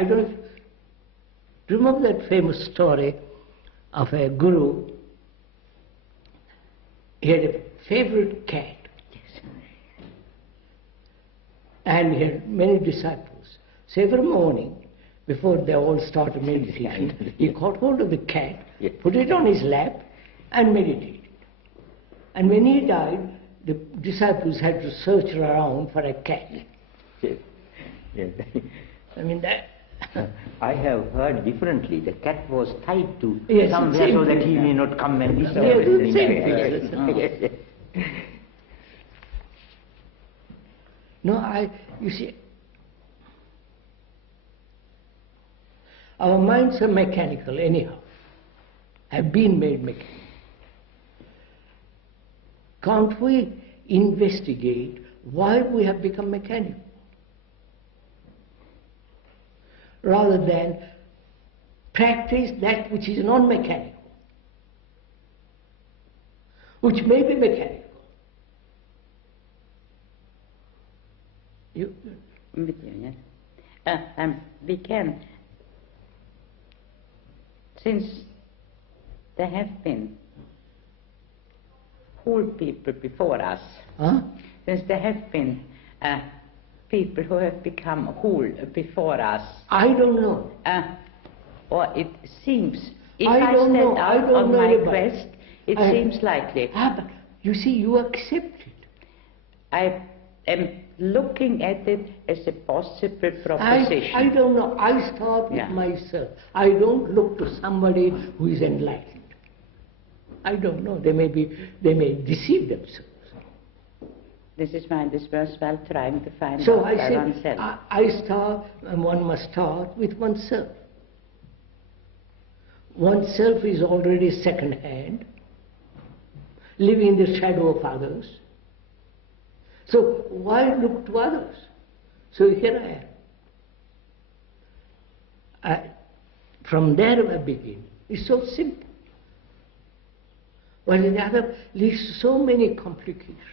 I don't know if, do you remember that famous story of a guru? He had a favorite cat. Yes. And he had many disciples. So every morning, before they all started meditation, he caught hold of the cat, put it on his lap, and meditated. And when he died, the disciples had to search around for a cat. Yes. Yes. I mean that. I have heard differently. The cat was tied to yes, somewhere so that he may not come and disturb. Yes. No, you see, our minds are mechanical anyhow, have been made mechanical. Can't we investigate why we have become mechanical? Rather than practice that which is non-mechanical, which may be mechanical. You? With you, yes. We can, since there have been whole people before us, since there have been people who have become whole before us. I don't know. Or it seems, if I set out on my quest, it seems likely. But you see, you accept it. I am looking at it as a possible proposition. I don't know. I start with myself. I don't look to somebody who is enlightened. I don't know. They may deceive themselves. This is why it is worthwhile trying to find so out I by say, oneself. I start, and one must start with oneself. Oneself is already second-hand, living in the shadow of others. So why look to others? So here I am. From there I begin. It's so simple. While the other leads to so many complications.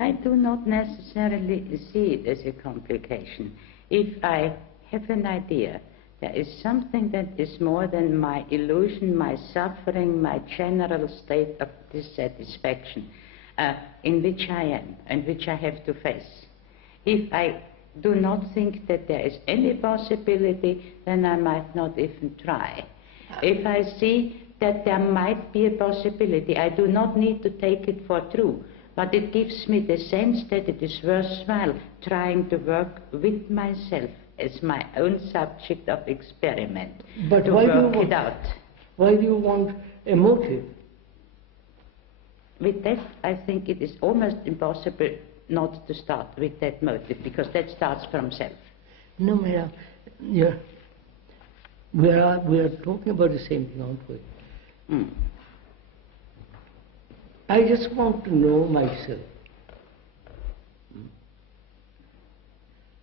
I do not necessarily see it as a complication. If I have an idea, there is something that is more than my illusion, my suffering, my general state of dissatisfaction, in which I am and which I have to face. If I do not think that there is any possibility, then I might not even try. If I see that there might be a possibility, I do not need to take it for true. But it gives me the sense that it is worthwhile trying to work with myself as my own subject of experiment, but to why work do you it out. Why do you want a motive? With that, I think it is almost impossible not to start with that motive, because that starts from self. No, madam. We are talking about the same thing, aren't we? I just want to know myself.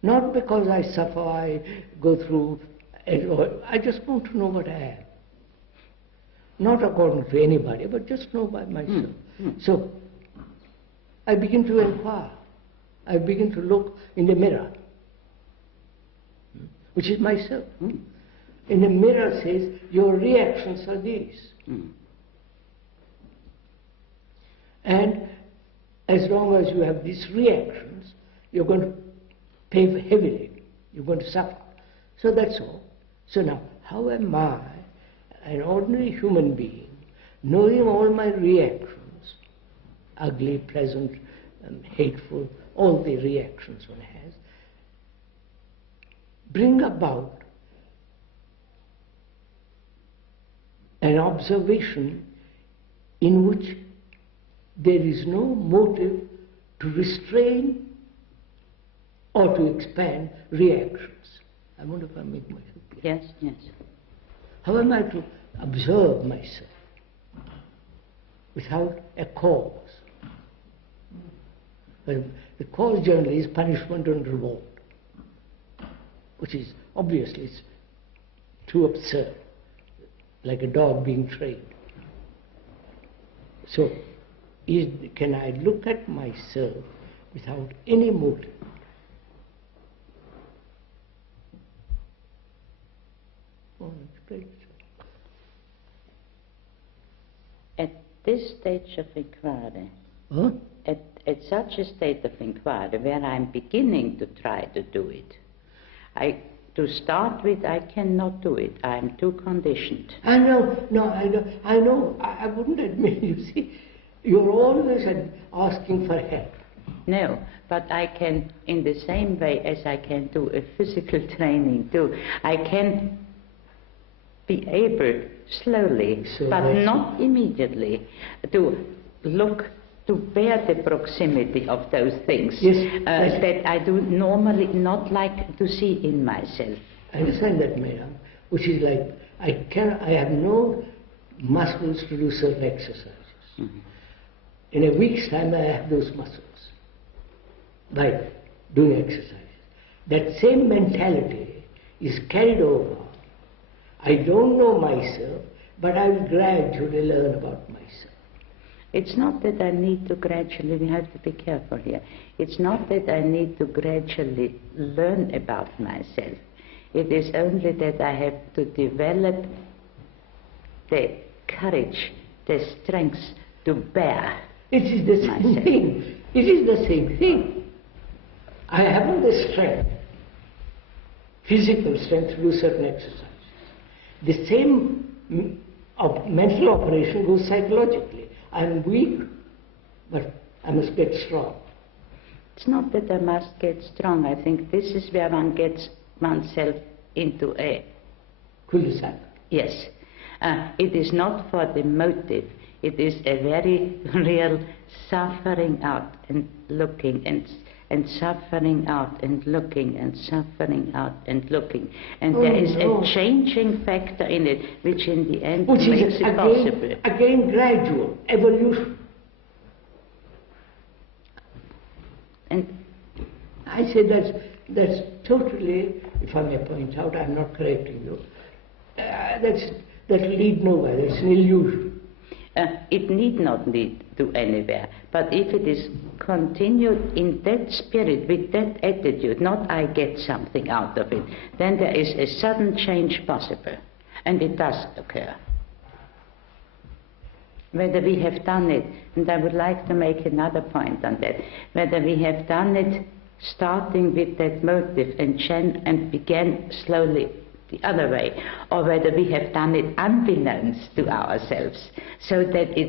Not because I suffer, I go through, I just want to know what I am. Not according to anybody, but just know by myself. So, I begin to inquire. I begin to look in the mirror, which is myself. In the mirror says, your reactions are these. And as long as you have these reactions, you're going to pay heavily. You're going to suffer. So that's all. So now, how am I, an ordinary human being, knowing all my reactions, ugly, pleasant, hateful, all the reactions one has, bring about an observation in which there is no motive to restrain or to expand reactions. I wonder if I make myself clear. Yes, yes. How am I to observe myself without a cause? Well, the cause generally is punishment and reward, which is obviously too absurd, like a dog being trained. So, can I look at myself without any motive? explain it. At this stage of inquiry, Huh? at such a state of inquiry where I'm beginning to try to do it, to start with, I cannot do it. I'm too conditioned. I know. I wouldn't admit, you see, you're always asking for help. No, but I can, in the same way as I can do a physical training too, I can be able slowly, but not immediately, to look, to bear the proximity of those things that I do normally not like to see in myself. I understand that, madam, which is like, I have no muscles to do certain exercises. Mm-hmm. In a week's time I have those muscles by doing exercises. That same mentality is carried over. I don't know myself, but I will gradually learn about myself. It's not that I need to gradually, we have to be careful here, it's not that I need to gradually learn about myself. It is only that I have to develop the courage, the strength to bear. It is the same thing. It is the same thing. I haven't the strength, physical strength to do certain exercises. The same mental operation goes psychologically. I'm weak, but I must get strong. It's not that I must get strong. I think this is where one gets oneself into a cul-de-sac. Yes. It is not for the motive. It is a very real suffering out and looking and suffering out and looking and suffering out and looking. And there is a changing factor in it, which in the end makes it possible. Again, gradual evolution. And I say that's totally, if I may point out, I'm not correcting you, that lead nowhere, that's an illusion. It need not lead to anywhere, but if it is continued in that spirit, with that attitude, not I get something out of it, then there is a sudden change possible, and it does occur. Whether we have done it, and I would like to make another point on that, whether we have done it starting with that motive and began slowly the other way, or whether we have done it unbeknownst to ourselves, so that it's